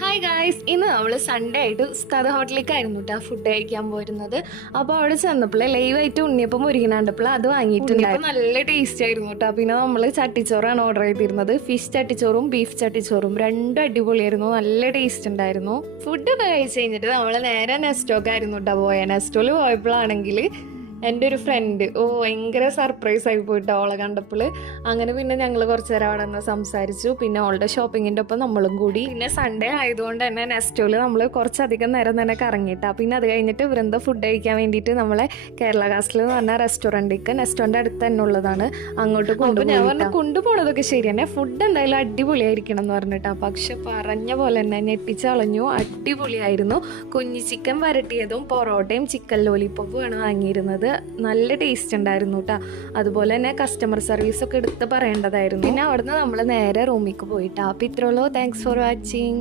Hi guys, ഇന്ന് നമ്മൾ Sunday ആയിട്ട് ഉസ്താദ് ഹോട്ടലിലേക്കായിരുന്നു കേട്ടോ ഫുഡ് കഴിക്കാൻ പോരുന്നത്. അപ്പോൾ അവിടെ ചെന്നപ്പോൾ ലൈവായിട്ട് ഉണ്ണിയപ്പം മുരിക്കണണ്ടപ്പോൾ അത് വാങ്ങിയിട്ടുണ്ടായിരുന്നു. നല്ല ടേസ്റ്റ് ആയിരുന്നു കേട്ടോ. പിന്നെ നമ്മൾ ചട്ടിച്ചോറാണ് ഓർഡർ ചെയ്തിരുന്നത്. ഫിഷ് ചട്ടിച്ചോറും ബീഫ് ചട്ടിച്ചോറും രണ്ടും അടിപൊളിയായിരുന്നു, നല്ല ടേസ്റ്റ് ഉണ്ടായിരുന്നു. ഫുഡ് കഴിച്ച് കഴിഞ്ഞിട്ട് നമ്മൾ നേരെ നെസ്റ്റോക്കായിരുന്നു കേട്ടോ പോയത്. നെസ്റ്റോയിൽ പോയപ്പോഴാണെങ്കിൽ എൻ്റെ ഒരു ഫ്രണ്ട് ഭയങ്കര സർപ്രൈസ് ആയി പോയിട്ട് അവളെ കണ്ടപ്പോൾ. അങ്ങനെ പിന്നെ ഞങ്ങൾ കുറച്ച് നേരം അവിടെ നിന്ന് സംസാരിച്ചു. പിന്നെ അവളുടെ ഷോപ്പിങ്ങിൻ്റെ ഒപ്പം നമ്മളും കൂടി. പിന്നെ സൺഡേ ആയതുകൊണ്ട് തന്നെ നെസ്റ്റോയിൽ നമ്മൾ കുറച്ചധികം നേരം തന്നെ കറങ്ങിയിട്ടാ. പിന്നെ അത് കഴിഞ്ഞിട്ട് വൃന്ദ ഫുഡ് കഴിക്കാൻ വേണ്ടിയിട്ട് നമ്മളെ കേരള കാസ്റ്റിൽ എന്ന് പറഞ്ഞ റെസ്റ്റോറൻറ്റിലേക്ക്, നെസ്റ്റോൻ്റെ അടുത്ത് തന്നെ ഉള്ളതാണ്, അങ്ങോട്ട് കൊണ്ടുപോകും. ഞാൻ പറഞ്ഞു കൊണ്ടുപോകണതൊക്കെ ശരി തന്നെ, ഫുഡ് എന്തായാലും അടിപൊളിയായിരിക്കണം എന്ന് പറഞ്ഞിട്ടാ. പക്ഷെ പറഞ്ഞ പോലെ തന്നെ ഞെട്ടിച്ചളഞ്ഞു, അടിപൊളിയായിരുന്നു. കുഞ്ഞി ചിക്കൻ വരട്ടിയതും പൊറോട്ടയും ചിക്കൻ ലോലിപ്പോപ്പുമാണ് വാങ്ങിയിരുന്നത്. നല്ല ടേസ്റ്റ് ഉണ്ടായിരുന്നു കേട്ടോ. അതുപോലെ തന്നെ കസ്റ്റമർ സർവീസ് ഒക്കെ എടുത്ത് പറയേണ്ടതായിരുന്നു. പിന്നെ അവിടുന്ന് നമ്മൾ നേരെ റൂമിലേക്ക് പോയിട്ടാ. അപ്പോൾ ഇത്രയുള്ളൂ. Thanks for watching.